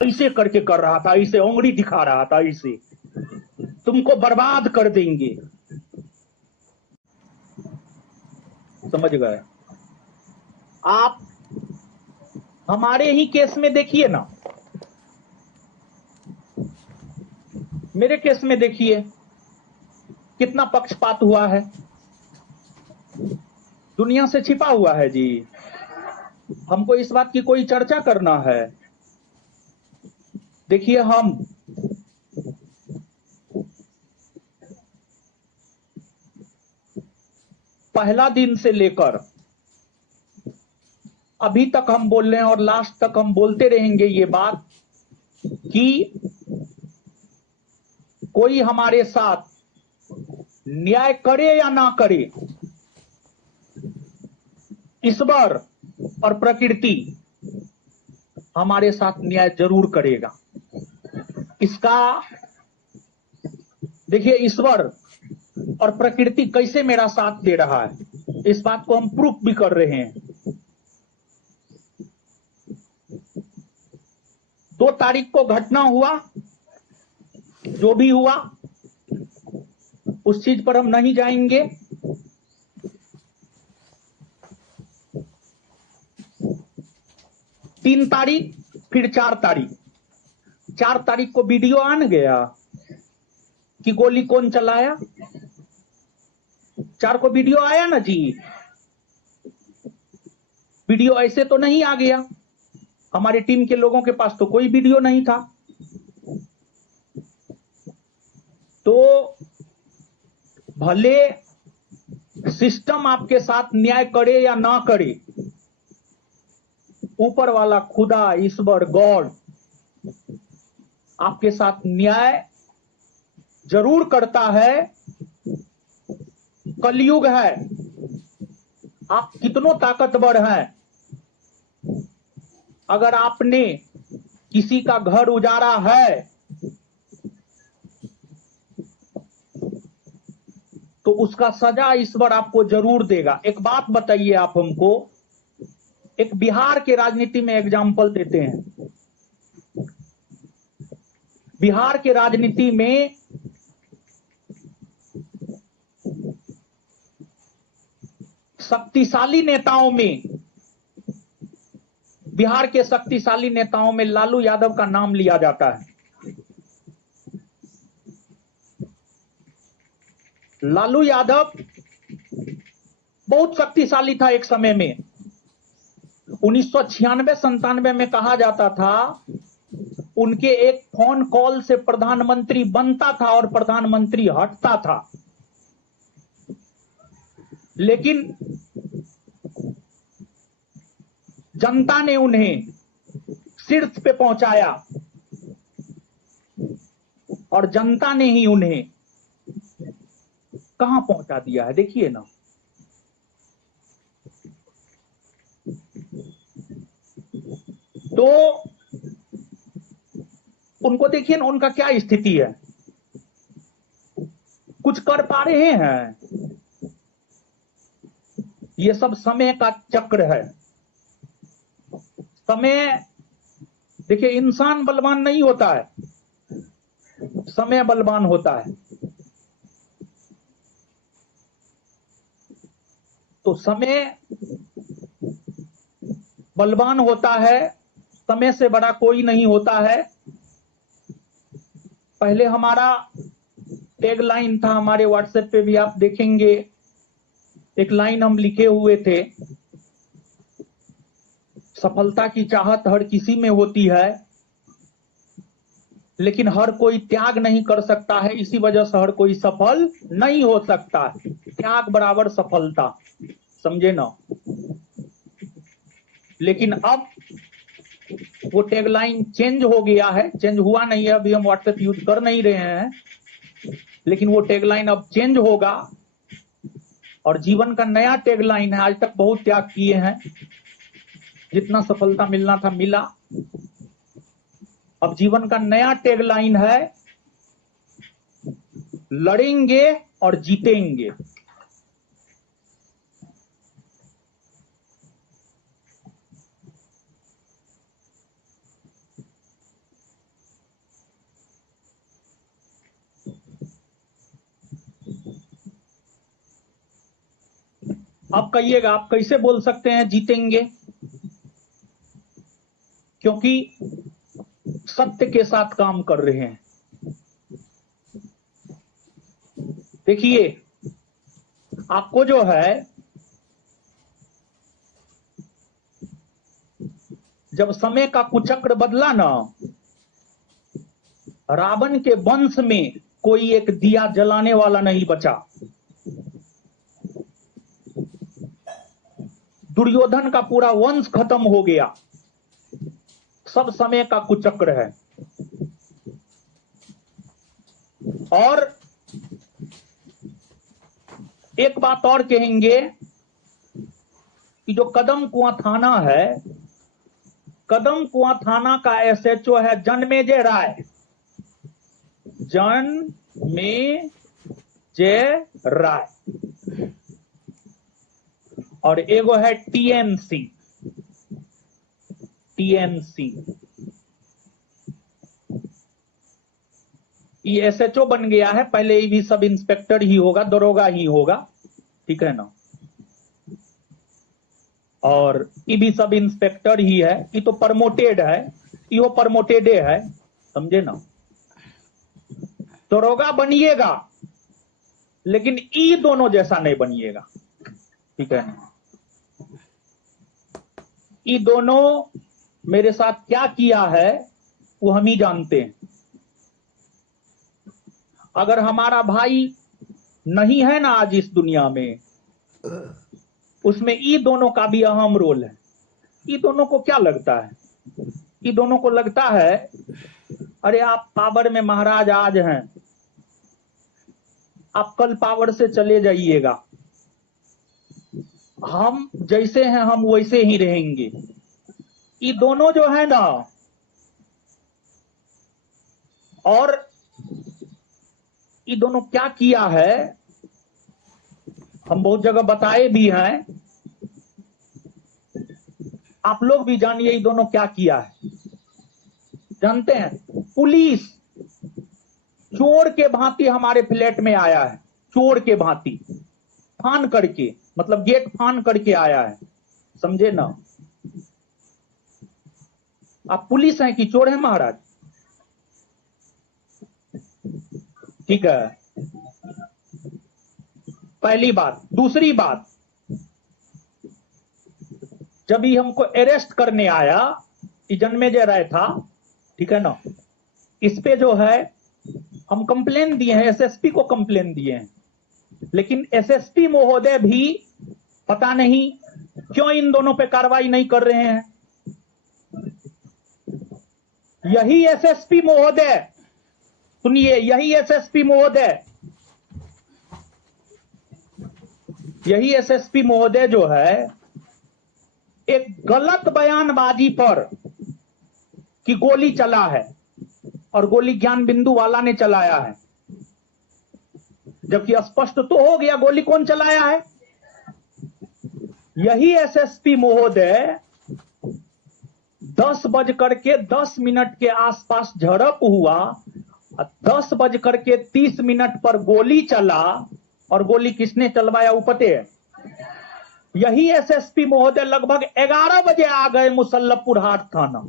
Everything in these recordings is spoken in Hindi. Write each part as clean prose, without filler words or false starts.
ऐसे करके कर रहा था, इसे उंगली दिखा रहा था, इसे तुमको बर्बाद कर देंगे। समझ गए आप? हमारे ही केस में देखिए ना, मेरे केस में देखिए कितना पक्षपात हुआ है, दुनिया से छिपा हुआ है जी। हमको इस बात की कोई चर्चा करना है? देखिए, हम पहला दिन से लेकर अभी तक हम बोल रहे हैं और लास्ट तक हम बोलते रहेंगे ये बात कि कोई हमारे साथ न्याय करे या ना करे, ईश्वर और प्रकृति हमारे साथ न्याय जरूर करेगा। इसका देखिए, ईश्वर और प्रकृति कैसे मेरा साथ दे रहा है, इस बात को हम प्रूफ भी कर रहे हैं। 2 तारीख को घटना हुआ, जो भी हुआ उस चीज पर हम नहीं जाएंगे। 3 तारीख, फिर 4 तारीख। 4 तारीख को वीडियो आन गया कि गोली कौन चलाया। 4 को वीडियो आया ना जी। वीडियो ऐसे तो नहीं आ गया, हमारी टीम के लोगों के पास तो कोई वीडियो नहीं था। तो भले सिस्टम आपके साथ न्याय करे या ना करे, ऊपर वाला खुदा, ईश्वर, गॉड आपके साथ न्याय जरूर करता है। कलयुग है, आप कितनों ताकतवर हैं, अगर आपने किसी का घर उजाड़ा है तो उसका सजा ईश्वर आपको जरूर देगा। एक बात बताइए आप हमको, एक बिहार के राजनीति में एग्जाम्पल देते हैं। बिहार के राजनीति में शक्तिशाली नेताओं में, बिहार के शक्तिशाली नेताओं में लालू यादव का नाम लिया जाता है। लालू यादव बहुत शक्तिशाली था एक समय में। 1996-97 में कहा जाता था उनके एक फोन कॉल से प्रधानमंत्री बनता था और प्रधानमंत्री हटता था। लेकिन जनता ने उन्हें शीर्ष पे पहुंचाया और जनता ने ही उन्हें कहां पहुंचा दिया है, देखिए ना। तो उनको देखिए ना, उनका क्या स्थिति है, कुछ कर पा रहे हैं? ये सब समय का चक्र है। समय, देखिए, इंसान बलवान नहीं होता है, समय बलवान होता है। तो समय बलवान होता है, समय से बड़ा कोई नहीं होता है। पहले हमारा टैग लाइन था, हमारे व्हाट्सएप पे भी आप देखेंगे, एक लाइन हम लिखे हुए थे, सफलता की चाहत हर किसी में होती है लेकिन हर कोई त्याग नहीं कर सकता है, इसी वजह से हर कोई सफल नहीं हो सकता। त्याग बराबर सफलता, समझे ना। लेकिन अब वो टैगलाइन चेंज हो गया है, चेंज हुआ नहीं है, अभी हम व्हाट्सएप यूज कर नहीं रहे हैं, लेकिन वो टैगलाइन अब चेंज होगा और जीवन का नया टैगलाइन है। आज तक बहुत त्याग किए हैं, जितना सफलता मिलना था मिला। अब जीवन का नया टैगलाइन है, लड़ेंगे और जीतेंगे। आप कहिएगा, आप कैसे बोल सकते हैं जीतेंगे? क्योंकि सत्य के साथ काम कर रहे हैं। देखिए, आपको जो है, जब समय का कुचक्र बदला ना, रावण के वंश में कोई एक दिया जलाने वाला नहीं बचा। दुर्योधन का पूरा वंश खत्म हो गया। सब समय का कुचक्र है। और एक बात और कहेंगे कि जो कदम कुआं थाना है, कदम कुआं थाना का एसएचओ है जन्मेजय राय। जन्मेजय राय। और एगो है टीएनसी। ये एसएचओ बन गया है, पहले ये भी सब इंस्पेक्टर ही होगा, दरोगा ही होगा, ठीक है ना। और ये भी सब इंस्पेक्टर ही है। ये तो प्रमोटेड है, यो प्रमोटेड है, समझे ना। दरोगा बनिएगा लेकिन ई दोनों जैसा नहीं बनिएगा, ठीक है ना। ये दोनों मेरे साथ क्या किया है वो हम ही जानते हैं। अगर हमारा भाई नहीं है ना आज इस दुनिया में, उसमें ये दोनों का भी अहम रोल है। ये दोनों को क्या लगता है? ये दोनों को लगता है अरे आप पावर में महाराज आज हैं, आप कल पावर से चले जाइएगा, हम जैसे हैं हम वैसे ही रहेंगे। ये दोनों जो है ना, और ये दोनों क्या किया है हम बहुत जगह बताए भी हैं, आप लोग भी जानिए ये दोनों क्या किया है। जानते हैं, पुलिस चोर के भांति हमारे फ्लैट में आया है, चोर के भांति फान करके, मतलब गेट फान करके आया है, समझे ना। आप पुलिस हैं कि चोर हैं महाराज? ठीक है, पहली बात। दूसरी बात, जब ही हमको अरेस्ट करने आया, ये जन्मेजय राय था, ठीक है ना, इस पे जो है हम कंप्लेन दिए हैं, एसएसपी को कंप्लेन दिए हैं, लेकिन एसएसपी महोदय भी पता नहीं क्यों इन दोनों पे कार्रवाई नहीं कर रहे हैं। यही एसएसपी महोदय, सुनिए, यही एसएसपी महोदय जो है एक गलत बयानबाजी पर कि गोली चला है और गोली ज्ञान बिंदु वाला ने चलाया है, जबकि स्पष्ट तो हो गया गोली कौन चलाया है। यही एसएसपी महोदय 10:10 के आसपास झड़प हुआ, 10:30 पर गोली चला, और गोली किसने चलवाया वो पते है। यही एसएसपी महोदय लगभग 11 बजे आ गए मुसल्लमपुर हाट थाना,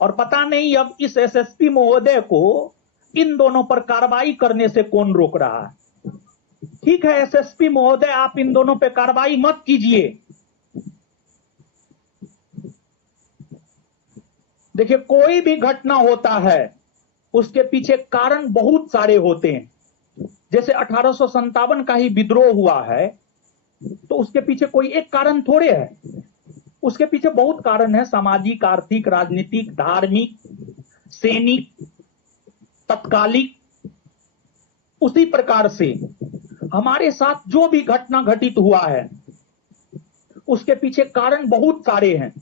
और पता नहीं अब इस एसएसपी महोदय को इन दोनों पर कार्रवाई करने से कौन रोक रहा है। ठीक है एसएसपी महोदय, आप इन दोनों पे कार्रवाई मत कीजिए। देखिए, कोई भी घटना होता है उसके पीछे कारण बहुत सारे होते हैं। जैसे 1857 का ही विद्रोह हुआ है, तो उसके पीछे कोई एक कारण थोड़े है, उसके पीछे बहुत कारण है, सामाजिक, आर्थिक, राजनीतिक, धार्मिक, सैनिक, तत्कालिक। उसी प्रकार से हमारे साथ जो भी घटना घटित हुआ है उसके पीछे कारण बहुत सारे हैं।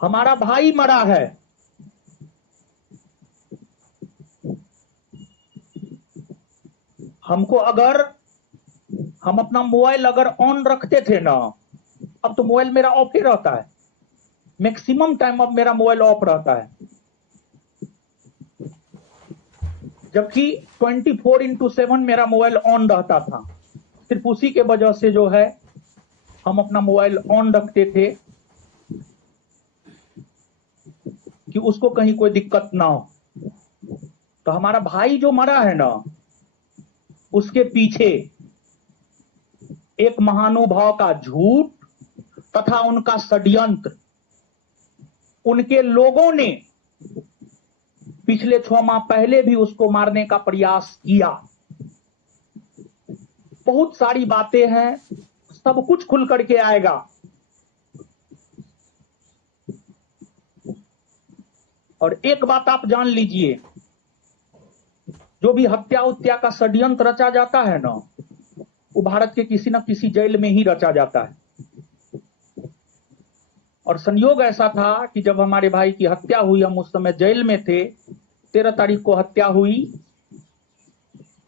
हमारा भाई मरा है, हमको अगर हम अपना मोबाइल अगर ऑन रखते थे ना, अब तो मोबाइल मेरा ऑफ ही रहता है, मैक्सिमम टाइम अब मेरा मोबाइल ऑफ रहता है। जबकि 24/7 मेरा मोबाइल ऑन रहता था। सिर्फ उसी के वजह से जो है हम अपना मोबाइल ऑन रखते थे कि उसको कहीं कोई दिक्कत ना हो। तो हमारा भाई जो मरा है ना, उसके पीछे एक महानुभाव का झूठ तथा उनका षड्यंत्र, उनके लोगों ने पिछले 6 माह पहले भी उसको मारने का प्रयास किया। बहुत सारी बातें हैं, सब कुछ खुल करके आएगा। और एक बात आप जान लीजिए, जो भी हत्या उत्या का षड्यंत्र रचा जाता है ना, वो भारत के किसी न किसी जेल में ही रचा जाता है। और संयोग ऐसा था कि जब हमारे भाई की हत्या हुई, हम उस समय जेल में थे। 13 तारीख को हत्या हुई,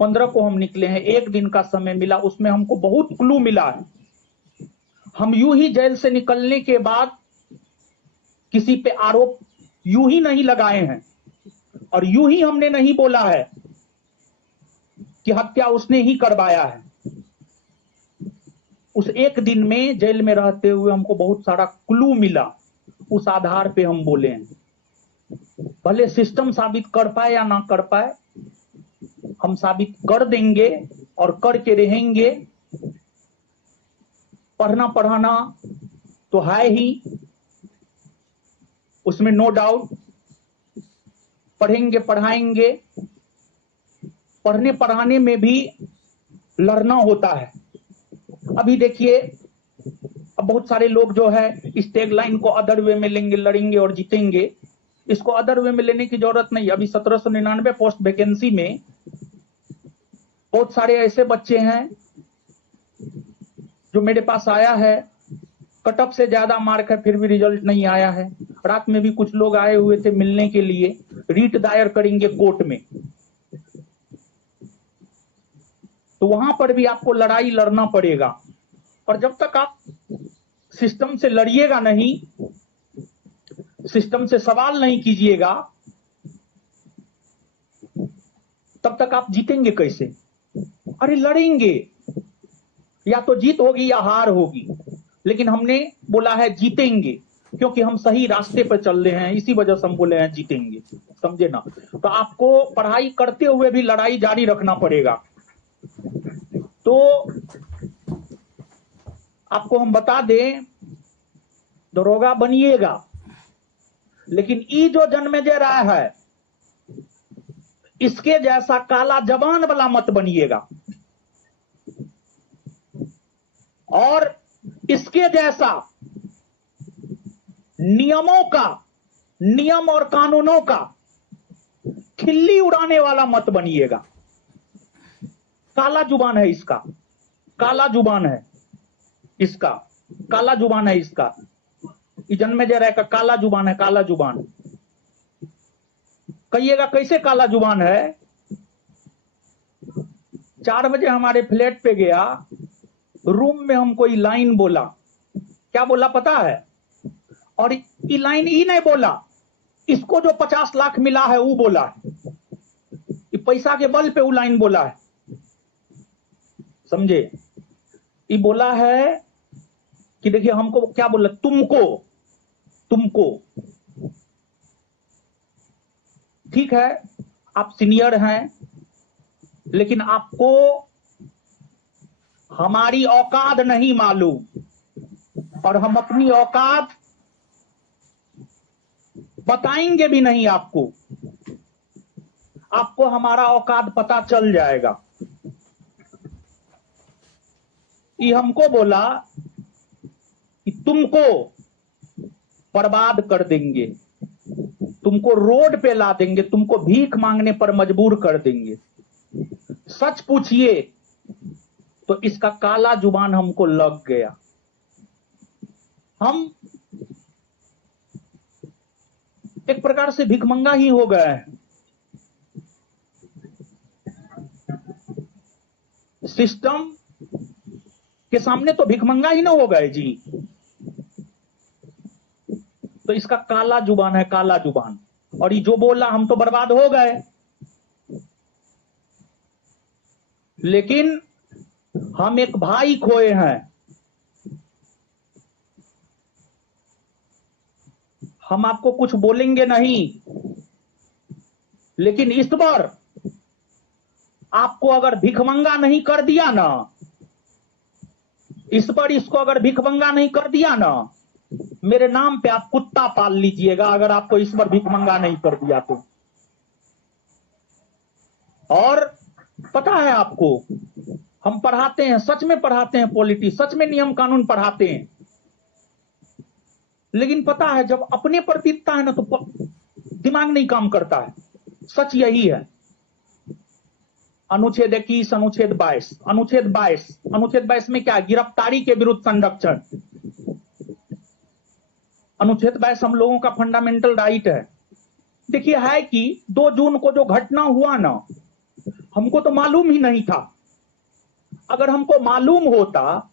15 को हम निकले हैं। 1 दिन का समय मिला, उसमें हमको बहुत क्लू मिला है। हम यूं ही जेल से निकलने के बाद किसी पे आरोप यूं ही नहीं लगाए हैं, और यूं ही हमने नहीं बोला है कि हत्या उसने ही करवाया है। उस 1 दिन में जेल में रहते हुए हमको बहुत सारा क्लू मिला, उस आधार पे हम बोले हैं। भले सिस्टम साबित कर पाए या ना कर पाए, हम साबित कर देंगे और करके रहेंगे। पढ़ना पढ़ाना तो है ही, उसमें नो डाउट। पढ़ेंगे पढ़ाएंगे, पढ़ने पढ़ाने में भी लड़ना होता है। अभी देखिए, अब बहुत सारे लोग जो है इस टैगलाइन को अदर वे में लेंगे, लड़ेंगे और जीतेंगे। इसको अदर वे में लेने की जरूरत नहीं। अभी 1799 पोस्ट वैकेंसी में बहुत सारे ऐसे बच्चे हैं जो मेरे पास आया है, कट ऑफ से ज्यादा मार्क है, फिर भी रिजल्ट नहीं आया है। रात में भी कुछ लोग आए हुए थे मिलने के लिए, रीट दायर करेंगे कोर्ट में। तो वहां पर भी आपको लड़ाई लड़ना पड़ेगा। और जब तक आप सिस्टम से लड़िएगा नहीं, सिस्टम से सवाल नहीं कीजिएगा, तब तक आप जीतेंगे कैसे? अरे लड़ेंगे, या तो जीत होगी या हार होगी, लेकिन हमने बोला है जीतेंगे, क्योंकि हम सही रास्ते पर चल रहे हैं। इसी वजह से हम बोले हैं जीतेंगे, समझे ना? तो आपको पढ़ाई करते हुए भी लड़ाई जारी रखना पड़ेगा। तो आपको हम बता दें, दरोगा बनिएगा, लेकिन ये जो जन्म दे रहा है, इसके जैसा काला जबान वाला मत बनिएगा, और इसके जैसा नियम और कानूनों का खिल्ली उड़ाने वाला मत बनिएगा। काला जुबान है इसका, काला जुबान है इसका, काला जुबान है इसका। जन्मे जरा का काला जुबान है, काला जुबान। कहिएगा कैसे काला जुबान है? 4 बजे हमारे फ्लैट पे गया, रूम में हम कोई लाइन बोला। क्या बोला पता है? और ये लाइन ही नहीं बोला, इसको जो 50 लाख मिला है वो बोला है। ये पैसा के बल पे वो लाइन बोला है, समझे? ये बोला है कि देखिए हमको क्या बोला, तुमको ठीक है, आप सीनियर हैं, लेकिन आपको हमारी औकात नहीं मालूम, और हम अपनी औकात बताएंगे भी नहीं आपको। आपको हमारा औकात पता चल जाएगा। ये हमको बोला कि तुमको बर्बाद कर देंगे, तुमको रोड पे ला देंगे, तुमको भीख मांगने पर मजबूर कर देंगे। सच पूछिए तो इसका काला जुबान हमको लग गया। हम एक प्रकार से भिखमंगा ही हो गए हैं। सिस्टम के सामने तो भिखमंगा ही ना हो गए जी। तो इसका काला जुबान है, काला जुबान। और ये जो बोला, हम तो बर्बाद हो गए। लेकिन हम एक भाई खोए हैं, हम आपको कुछ बोलेंगे नहीं, लेकिन इस बार आपको अगर भिखमंगा नहीं कर दिया ना, इस पर इसको अगर भिखमंगा नहीं कर दिया ना, मेरे नाम पे आप कुत्ता पाल लीजिएगा, अगर आपको इस बार भिखमंगा नहीं कर दिया तो। और पता है आपको, हम पढ़ाते हैं, सच में पढ़ाते हैं पॉलिटी, सच में नियम कानून पढ़ाते हैं, लेकिन पता है जब अपने पर बीतता है ना तो दिमाग नहीं काम करता है। सच यही है। अनुच्छेद 21, अनुच्छेद 22, अनुच्छेद 22 में क्या, गिरफ्तारी के विरुद्ध संरक्षण। अनुच्छेद 22 हम लोगों का फंडामेंटल राइट है। देखिए है कि 2 जून को जो घटना हुआ ना, हमको तो मालूम ही नहीं था। अगर हमको मालूम होता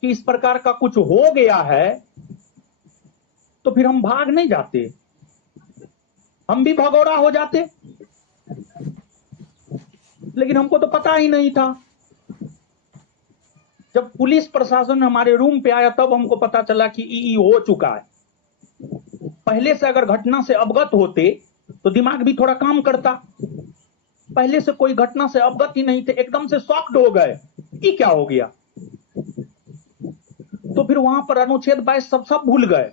कि इस प्रकार का कुछ हो गया है तो फिर हम भाग नहीं जाते, हम भी भगौड़ा हो जाते, लेकिन हमको तो पता ही नहीं था। जब पुलिस प्रशासन हमारे रूम पे आया तब हमको पता चला कि ई हो चुका है। पहले से अगर घटना से अवगत होते तो दिमाग भी थोड़ा काम करता। पहले से कोई घटना से अवगत ही नहीं थे, एकदम से शॉक्ड हो गए, ये क्या हो गया। तो फिर वहां पर अनुच्छेद 22 सब भूल गए।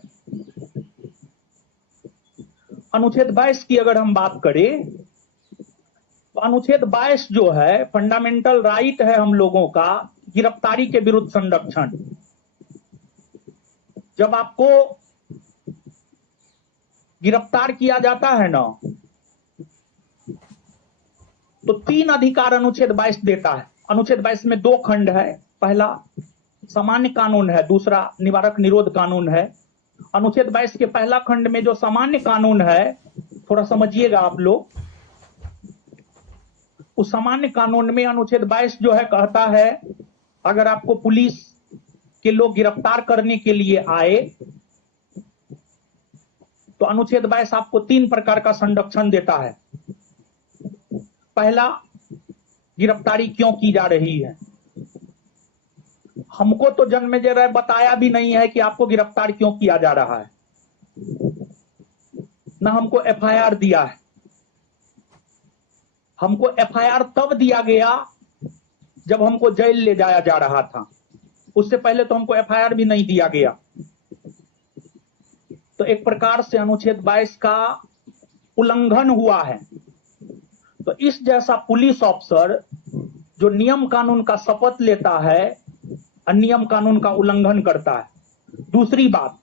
अनुच्छेद 22 की अगर हम बात करें तो अनुच्छेद 22 जो है फंडामेंटल राइट है हम लोगों का, गिरफ्तारी के विरुद्ध संरक्षण। जब आपको गिरफ्तार किया जाता है ना तो 3 अधिकार अनुच्छेद 22 देता है। अनुच्छेद 22 में 2 खंड है, पहला सामान्य कानून है, दूसरा निवारक निरोध कानून है। अनुच्छेद 22 के पहला खंड में जो सामान्य कानून है, थोड़ा समझिएगा आप लोग। उस सामान्य कानून में अनुच्छेद 22 जो है कहता है, अगर आपको पुलिस के लोग गिरफ्तार करने के लिए आए तो अनुच्छेद 22 आपको 3 प्रकार का संरक्षण देता है। पहला, गिरफ्तारी क्यों की जा रही है। हमको तो जन्मेजय बताया भी नहीं है कि आपको गिरफ्तार क्यों किया जा रहा है, ना हमको एफआईआर दिया है। हमको एफआईआर तब दिया गया जब हमको जेल ले जाया जा रहा था, उससे पहले तो हमको एफआईआर भी नहीं दिया गया। तो एक प्रकार से अनुच्छेद 22 का उल्लंघन हुआ है। तो इस जैसा पुलिस अफसर जो नियम कानून का शपथ लेता है और नियम कानून का उल्लंघन करता है। दूसरी बात,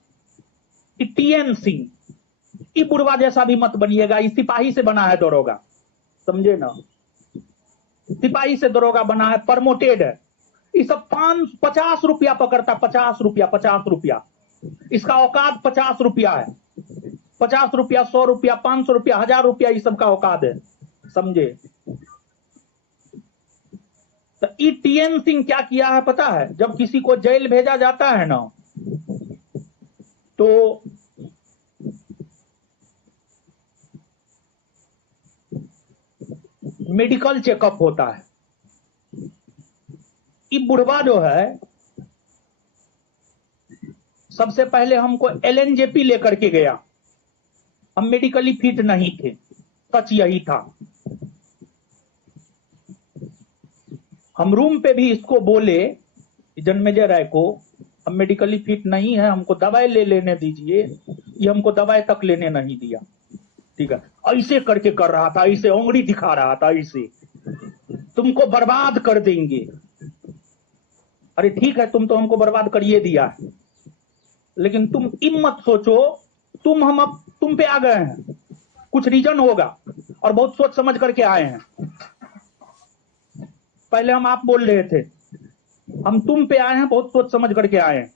टीएन सिंह, ये बुढ़वा जैसा भी मत बनिएगा, इस सिपाही से बना है दरोगा, समझे ना, सिपाही से दरोगा बना है, प्रमोटेड है। ये सब 50 रुपया पकड़ता, 50 रुपया, इसका औकात 50 रुपया है। 50 रुपया, 100 रुपया, 500 रुपया, 1000 रुपया, ये सब का औकात है, समझे। तो टीएन सिंह क्या किया है पता है, जब किसी को जेल भेजा जाता है ना तो मेडिकल चेकअप होता है। ये बुढ़वा जो है सबसे पहले हमको एलएनजेपी लेकर के गया, हम मेडिकली फिट नहीं थे, सच यही था। हम रूम पे भी इसको बोले, जन्मेजय राय को, हम मेडिकली फिट नहीं है, हमको दवाई ले लेने दीजिए। ये हमको दवाई तक लेने नहीं दिया, ठीक है। ऐसे करके कर रहा था, ऐसे उंगली दिखा रहा था, ऐसे तुमको बर्बाद कर देंगे। अरे ठीक है, तुम तो हमको बर्बाद करिए दिया, लेकिन तुम हिम्मत सोचो, तुम पे आ गए हैं, कुछ रीजन होगा और बहुत सोच समझ करके आए हैं। पहले हम आप बोल रहे थे, हम तुम पे आए हैं, बहुत सोच समझ करके आए हैं।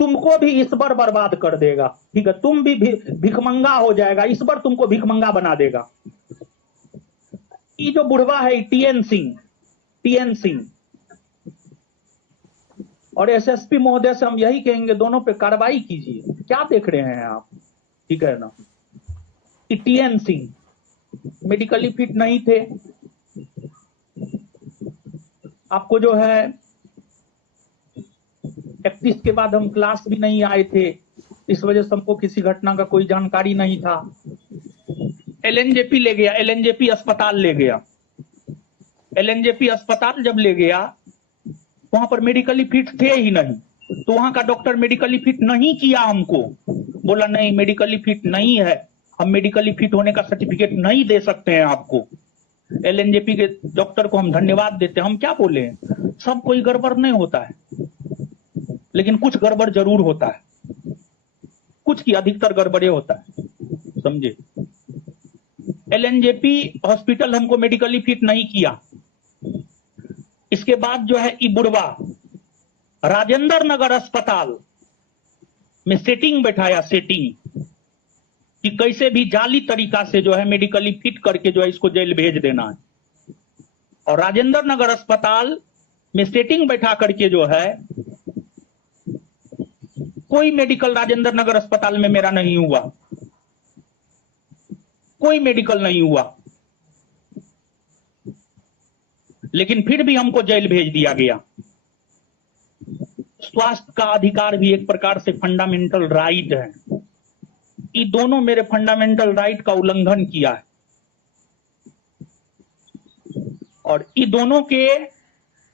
तुमको भी इस बार बर्बाद कर देगा, ठीक है, तुम भी भिखमंगा हो जाएगा, इस बार तुमको भिखमंगा बना देगा। ये जो बुढ़वा है टीएन सिंह और एसएसपी महोदय से हम यही कहेंगे, दोनों पे कार्रवाई कीजिए। क्या देख रहे हैं आप, ठीक है ना। टीएन सिंह मेडिकली फिट नहीं थे, आपको जो है 31 के बाद हम क्लास भी नहीं आए थे, इस वजह से हमको किसी घटना का कोई जानकारी नहीं था। एलएनजेपी ले गया, एलएनजेपी अस्पताल ले गया। एलएनजेपी अस्पताल जब ले गया, वहां पर मेडिकली फिट थे ही नहीं, तो वहां का डॉक्टर मेडिकली फिट नहीं किया हमको, बोला नहीं मेडिकली फिट नहीं है, हम मेडिकली फिट होने का सर्टिफिकेट नहीं दे सकते हैं आपको। एलएनजेपी के डॉक्टर को हम धन्यवाद देते हैं। हम क्या बोले, सब कोई गड़बड़ नहीं होता है, लेकिन कुछ गड़बड़ जरूर होता है, कुछ की अधिकतर गड़बड़े होता है, समझे। एलएनजेपी हॉस्पिटल हमको मेडिकली फिट नहीं किया। इसके बाद जो है इबुड़वा राजेंद्र नगर अस्पताल में सेटिंग बैठाया, सेटिंग कि कैसे भी जाली तरीका से जो है मेडिकली फिट करके जो है इसको जेल भेज देना है। और राजेंद्र नगर अस्पताल में सेटिंग बैठा करके जो है कोई मेडिकल राजेंद्र नगर अस्पताल में मेरा नहीं हुआ, कोई मेडिकल नहीं हुआ, लेकिन फिर भी हमको जेल भेज दिया गया। स्वास्थ्य का अधिकार भी एक प्रकार से फंडामेंटल राइट है। ये दोनों मेरे फंडामेंटल राइट का उल्लंघन किया है, और ये दोनों के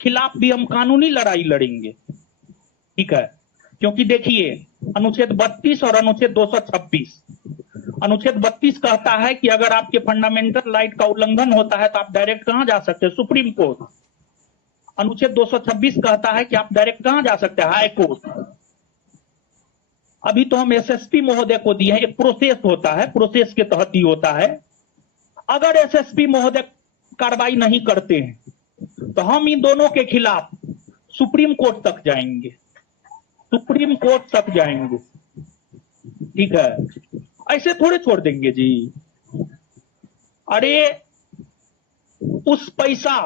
खिलाफ भी हम कानूनी लड़ाई लड़ेंगे, ठीक है। क्योंकि देखिए अनुच्छेद 32 और अनुच्छेद 226, अनुच्छेद 32 कहता है कि अगर आपके फंडामेंटल राइट का उल्लंघन होता है तो आप डायरेक्ट कहां जा सकते हैं, सुप्रीम कोर्ट। अनुच्छेद 226 कहता है कि आप डायरेक्ट कहां जा सकते हैं, हाई कोर्ट। अभी तो हम एसएसपी महोदय को दिए हैं, एक प्रोसेस होता है, प्रोसेस के तहत ही होता है। अगर एसएसपी महोदय कार्रवाई नहीं करते हैं तो हम इन दोनों के खिलाफ सुप्रीम कोर्ट तक जाएंगे, सुप्रीम कोर्ट तक जाएंगे, ठीक है। ऐसे थोड़े छोड़ देंगे जी। अरे उस पैसा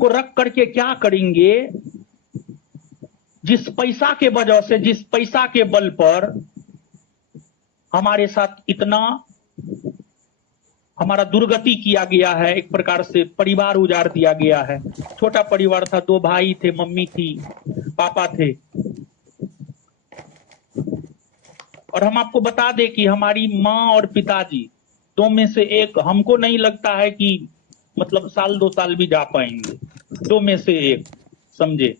को रख करके क्या करेंगे, जिस पैसा के वजह से, जिस पैसा के बल पर हमारे साथ इतना हमारा दुर्गति किया गया है, एक प्रकार से परिवार उजाड़ दिया गया है। छोटा परिवार था, 2 भाई थे, मम्मी थी, पापा थे। और हम आपको बता दें कि हमारी माँ और पिताजी 2 में से एक, हमको नहीं लगता है कि मतलब 1-2 साल भी जा पाएंगे, 2 में से एक, समझे।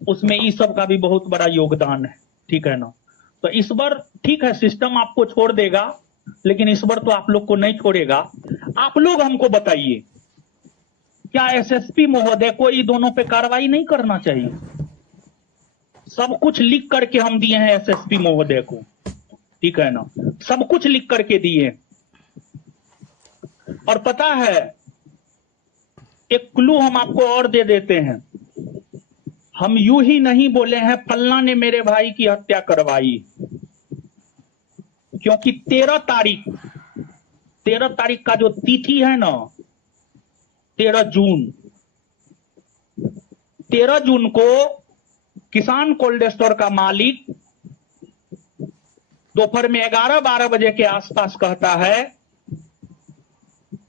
उसमें इस सब का भी बहुत बड़ा योगदान है, ठीक है ना। तो इस बार ठीक है, सिस्टम आपको छोड़ देगा, लेकिन इस बार तो आप लोग को नहीं छोड़ेगा। आप लोग हमको बताइए, क्या एसएसपी महोदय को ये दोनों पे कार्रवाई नहीं करना चाहिए? सब कुछ लिख करके हम दिए हैं एसएसपी महोदय को, ठीक है ना, सब कुछ लिख करके दिए। और पता है, एक क्लू हम आपको और दे देते हैं। हम यूं ही नहीं बोले हैं फलना ने मेरे भाई की हत्या करवाई, क्योंकि 13 तारीख का जो तिथि है ना, 13 जून को किसान कोल्ड स्टोर का मालिक दोपहर में 11-12 बजे के आसपास कहता है,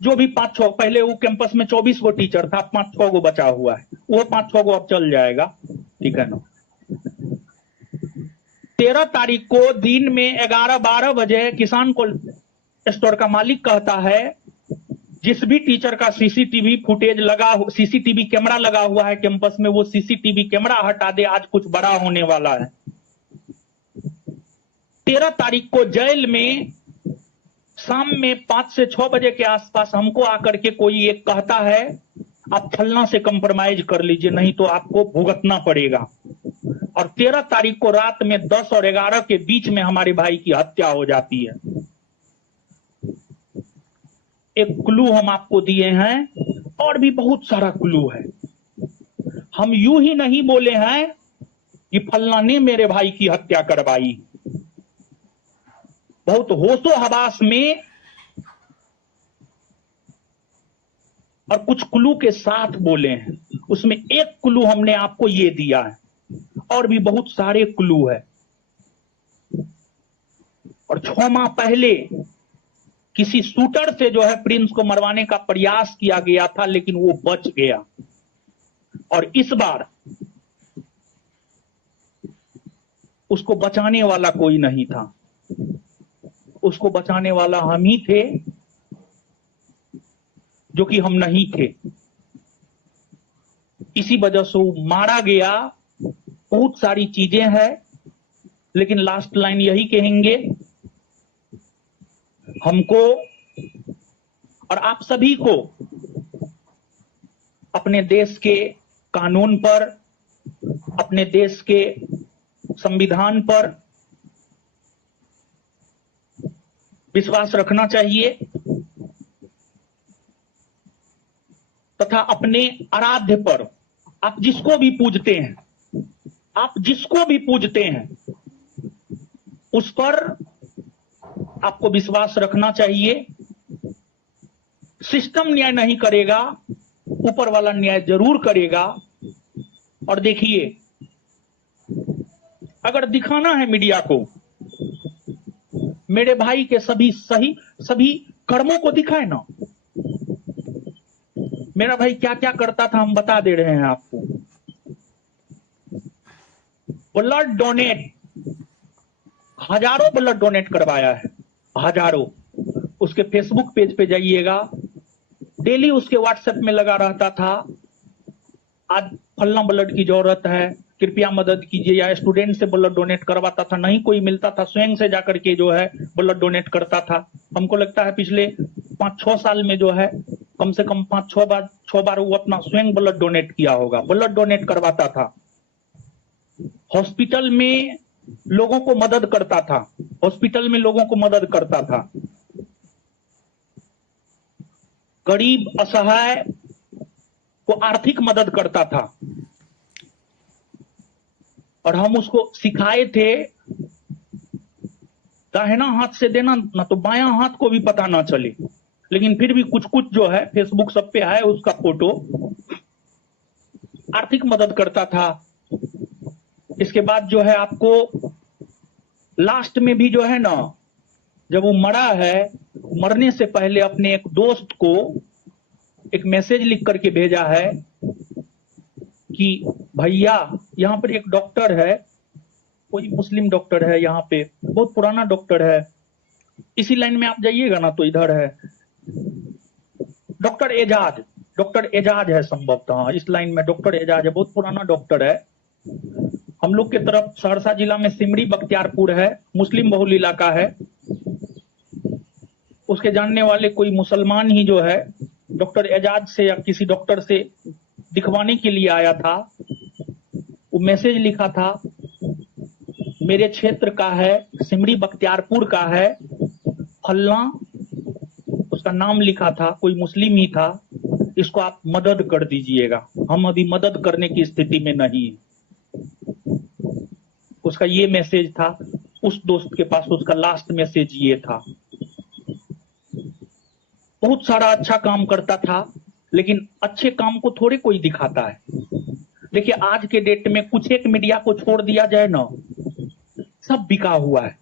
जो भी 5-6, पहले वो कैंपस में 24 गो टीचर था, 5-6 गो बचा हुआ है, वो 5-6 गो अब चल जाएगा, ठीक है ना। 13 तारीख को दिन में 11-12 बजे किसान कोल्ड स्टोर का मालिक कहता है, जिस भी टीचर का सीसीटीवी फुटेज लगा, सीसीटीवी कैमरा लगा हुआ है कैंपस में, वो सीसीटीवी कैमरा हटा दे, आज कुछ बड़ा होने वाला है। 13 तारीख को जेल में शाम में 5 से 6 बजे के आसपास हमको आकर के कोई एक कहता है, आप फलना से कंप्रोमाइज कर लीजिए, नहीं तो आपको भुगतना पड़ेगा। और 13 तारीख को रात में 10 और 11 के बीच में हमारे भाई की हत्या हो जाती है। एक क्लू हम आपको दिए हैं, और भी बहुत सारा क्लू है। हम यूं ही नहीं बोले हैं कि फलना ने मेरे भाई की हत्या करवाई, बहुत होशो हवास में और कुछ क्लू के साथ बोले हैं। उसमें एक क्लू हमने आपको ये दिया है, और भी बहुत सारे क्लू है। और 6 माह पहले किसी शूटर से जो है प्रिंस को मरवाने का प्रयास किया गया था, लेकिन वो बच गया। और इस बार उसको बचाने वाला कोई नहीं था, उसको बचाने वाला हम ही थे, जो कि हम नहीं थे। इसी वजह से वो मारा गया। बहुत सारी चीजें हैं, लेकिन लास्ट लाइन यही कहेंगे, हमको और आप सभी को अपने देश के कानून पर, अपने देश के संविधान पर विश्वास रखना चाहिए तथा अपने आराध्य पर, आप जिसको भी पूजते हैं, आप जिसको भी पूजते हैं, उस पर आपको विश्वास रखना चाहिए। सिस्टम न्याय नहीं करेगा, ऊपर वाला न्याय जरूर करेगा। और देखिए, अगर दिखाना है मीडिया को, मेरे भाई के सभी कर्मों को दिखाए ना। मेरा भाई क्या क्या करता था हम बता दे रहे हैं आपको। ब्लड डोनेट, हजारों ब्लड डोनेट करवाया है, हजारों। उसके फेसबुक पेज पे जाइएगा, डेली उसके व्हाट्सएप में लगा रहता था, आज फलना ब्लड की जरूरत है, कृपया मदद कीजिए। या स्टूडेंट से ब्लड डोनेट करवाता था, नहीं कोई मिलता था, स्वयं से जाकर के जो है ब्लड डोनेट करता था। हमको लगता है पिछले 5-6 साल में जो है कम से कम 5-6 बार वो अपना स्वयं ब्लड डोनेट किया होगा, ब्लड डोनेट करवाता था। हॉस्पिटल में लोगों को मदद करता था, हॉस्पिटल में लोगों को मदद करता था। गरीब असहाय को आर्थिक मदद करता था। और हम उसको सिखाए थे, दाहिना हाथ से देना ना तो बायां हाथ को भी पता ना चले। लेकिन फिर भी कुछ कुछ जो है फेसबुक सब पे है उसका फोटो, आर्थिक मदद करता था। इसके बाद जो है आपको लास्ट में भी जो है ना, जब वो मरा है, मरने से पहले अपने एक दोस्त को एक मैसेज लिख करके भेजा है कि भैया यहाँ पर एक डॉक्टर है, कोई मुस्लिम डॉक्टर है यहाँ पे, बहुत पुराना डॉक्टर है, इसी लाइन में आप जाइएगा ना तो इधर है डॉक्टर एजाज है संभवतः, इस लाइन में डॉक्टर एजाज है, बहुत पुराना डॉक्टर है। हम लोग के तरफ सहरसा जिला में सिमरी बख्तियारपुर है, मुस्लिम बहुल इलाका है। उसके जानने वाले कोई मुसलमान ही जो है डॉक्टर एजाज से या किसी डॉक्टर से दिखवाने के लिए आया था। वो मैसेज लिखा था, मेरे क्षेत्र का है, सिमरी बख्तियारपुर का है, फलना, उसका नाम लिखा था, कोई मुस्लिम ही था, इसको आप मदद कर दीजिएगा, हम अभी मदद करने की स्थिति में नहीं है। उसका ये मैसेज था, उस दोस्त के पास उसका लास्ट मैसेज ये था। बहुत सारा अच्छा काम करता था, लेकिन अच्छे काम को थोड़े कोई दिखाता है। देखिए आज के डेट में कुछ एक मीडिया को छोड़ दिया जाए ना, सब बिका हुआ है,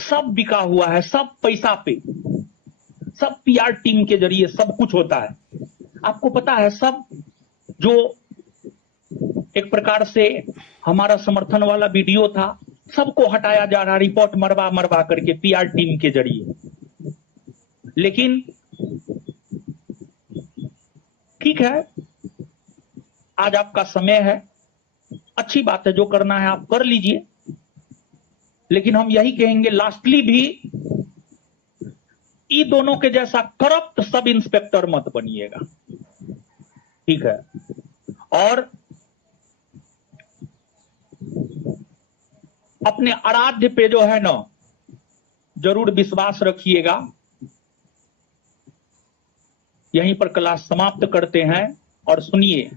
सब बिका हुआ है, सब पैसा पे, सब पीआर टीम के जरिए सब कुछ होता है। आपको पता है, सब जो एक प्रकार से हमारा समर्थन वाला वीडियो था, सबको हटाया जा रहा, रिपोर्ट मरवा मरवा करके पीआर टीम के जरिए। लेकिन ठीक है, आज आपका समय है, अच्छी बात है, जो करना है आप कर लीजिए। लेकिन हम यही कहेंगे, लास्टली भी ये दोनों के जैसा करप्ट सब इंस्पेक्टर मत बनिएगा, ठीक है। और अपने आराध्य पे जो है ना जरूर विश्वास रखिएगा। यहीं पर क्लास समाप्त करते हैं। और सुनिए,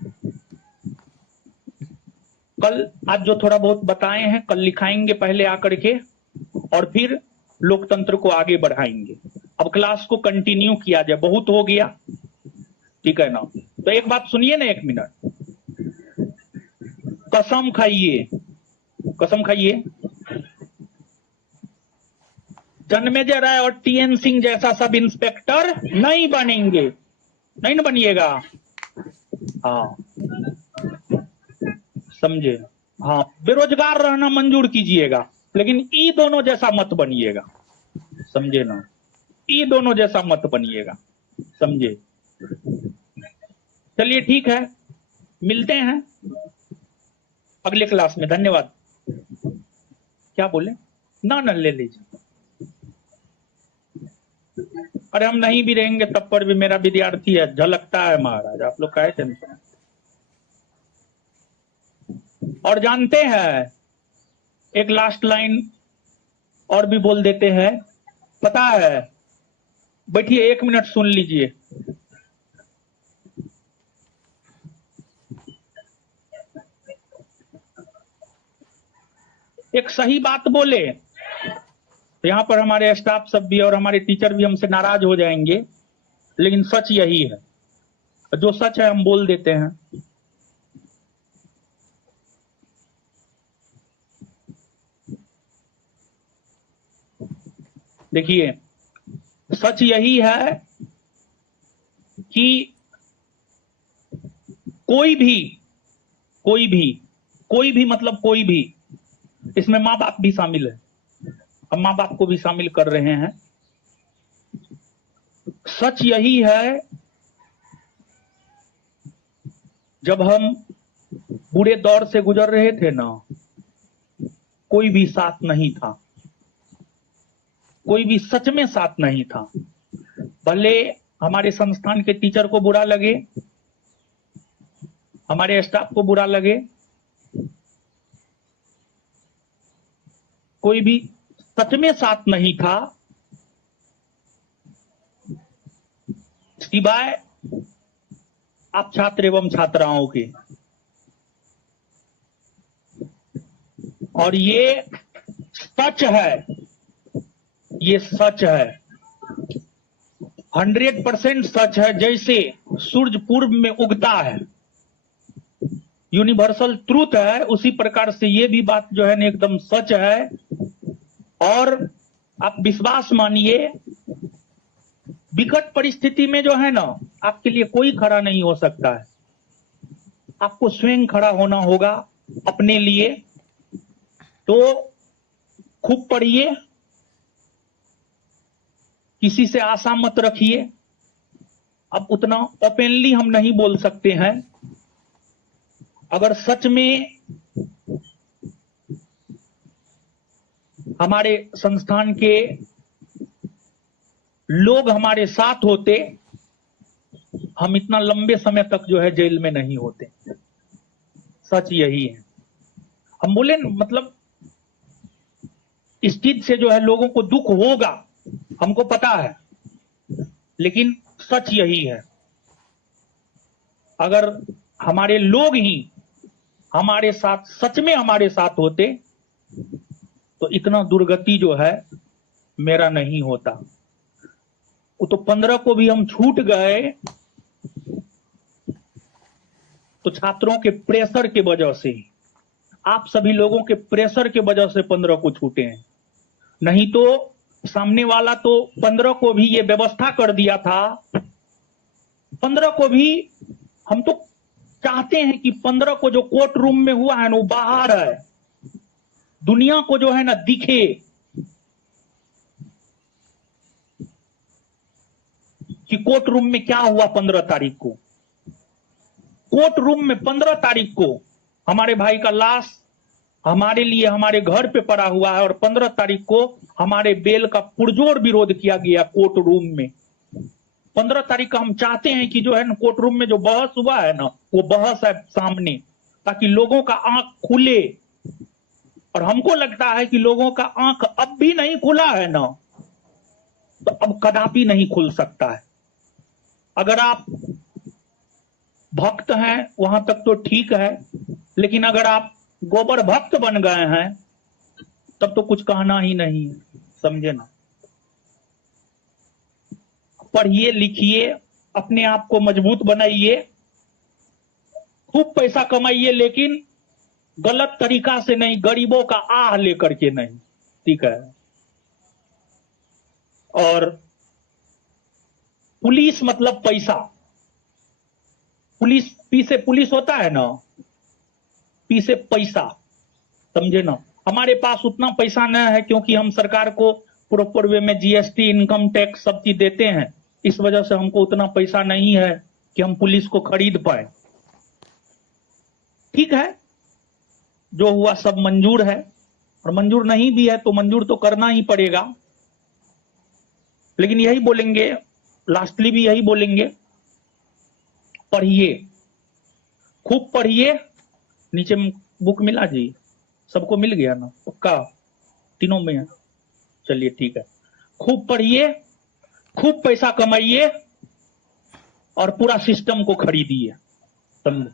कल आज जो थोड़ा बहुत बताए हैं कल लिखाएंगे पहले आकर के, और फिर लोकतंत्र को आगे बढ़ाएंगे। अब क्लास को कंटिन्यू किया जाए, बहुत हो गया, ठीक है ना। तो एक बात सुनिए ना, 1 मिनट, कसम खाइए, कसम खाइए, जन्मेजय राय और टीएन सिंह जैसा सब इंस्पेक्टर नहीं बनेंगे, नहीं ना बनिएगा। हाँ समझे। हाँ बेरोजगार रहना मंजूर कीजिएगा, लेकिन ई दोनों जैसा मत बनिएगा, समझे ना, ई दोनों जैसा मत बनिएगा, समझे। चलिए ठीक है, मिलते हैं अगले क्लास में। धन्यवाद। क्या बोले? ना ले लीजिए। अरे हम नहीं भी रहेंगे तब पर भी मेरा विद्यार्थी है, झलकता है महाराज, आप लोग काहे टेंशन। और जानते हैं एक लास्ट लाइन और भी बोल देते हैं, पता है, बैठिए 1 मिनट सुन लीजिए। एक सही बात बोले तो यहां पर हमारे स्टाफ सब भी और हमारे टीचर भी हमसे नाराज हो जाएंगे, लेकिन सच यही है, जो सच है हम बोल देते हैं। देखिए सच यही है कि कोई भी मतलब कोई भी, इसमें माँ बाप भी शामिल है, हम माँ बाप को भी शामिल कर रहे हैं। सच यही है, जब हम बुरे दौर से गुजर रहे थे ना, कोई भी साथ नहीं था, कोई भी सच में साथ नहीं था। भले हमारे संस्थान के टीचर को बुरा लगे, हमारे स्टाफ को बुरा लगे, कोई भी सच में साथ नहीं था, सिवाय आप छात्र एवं छात्राओं के। और ये सच है, ये सच है, 100% सच है। जैसे सूरज पूर्व में उगता है, यूनिवर्सल ट्रूथ है, उसी प्रकार से ये भी बात जो है ना एकदम सच है। और आप विश्वास मानिए, विकट परिस्थिति में जो है ना आपके लिए कोई खड़ा नहीं हो सकता है, आपको स्वयं खड़ा होना होगा अपने लिए। तो खूब पढ़िए, किसी से आशा मत रखिए। अब उतना ओपनली हम नहीं बोल सकते हैं, अगर सच में हमारे संस्थान के लोग हमारे साथ होते, हम इतना लंबे समय तक जो है जेल में नहीं होते। सच यही है। हम बोले मतलब इस चीज से जो है लोगों को दुख होगा, हमको पता है, लेकिन सच यही है। अगर हमारे लोग ही हमारे साथ सच में हमारे साथ होते तो इतना दुर्गति जो है मेरा नहीं होता। वो तो 15 को भी हम छूट गए तो छात्रों के प्रेशर के वजह से, आप सभी लोगों के प्रेशर के वजह से 15 को छूटे हैं। नहीं तो सामने वाला तो 15 को भी ये व्यवस्था कर दिया था। 15 को भी हम तो चाहते हैं कि 15 को जो कोर्ट रूम में हुआ है ना वो बाहर है, दुनिया को जो है ना दिखे कि कोर्ट रूम में क्या हुआ। 15 तारीख को कोर्ट रूम में 15 तारीख को हमारे भाई का लाश हमारे लिए हमारे घर पे पड़ा हुआ है, और 15 तारीख को हमारे बेल का पुरजोर विरोध किया गया कोर्ट रूम में। 15 तारीख का हम चाहते हैं कि जो है ना कोर्ट रूम में जो बहस हुआ है ना वो बहस है सामने, ताकि लोगों का आंख खुले। और हमको लगता है कि लोगों का आंख अब भी नहीं खुला है ना, तो अब कदापि नहीं खुल सकता है। अगर आप भक्त हैं वहां तक तो ठीक है, लेकिन अगर आप गोबर भक्त बन गए हैं तब तो कुछ कहना ही नहीं है, समझे ना। पढ़िए लिखिए, अपने आप को मजबूत बनाइए, खूब पैसा कमाइए, लेकिन गलत तरीका से नहीं, गरीबों का आह लेकर के नहीं, ठीक है। और पुलिस मतलब पैसा। पुलिस, पी से पुलिस होता है ना, पी से पैसा, समझे ना। हमारे पास उतना पैसा न है क्योंकि हम सरकार को प्रॉपर वे में जीएसटी, इनकम टैक्स सब चीज देते हैं। इस वजह से हमको उतना पैसा नहीं है कि हम पुलिस को खरीद पाए। ठीक है, जो हुआ सब मंजूर है, और मंजूर नहीं भी है तो मंजूर तो करना ही पड़ेगा। लेकिन यही बोलेंगे, लास्टली भी यही बोलेंगे, पढ़िए, खूब पढ़िए। नीचे बुक मिला जी, सबको मिल गया ना, पक्का तीनों में है। चलिए ठीक है, खूब पढ़िए, खूब पैसा कमाइए और पूरा सिस्टम को खरीदिए, समझे।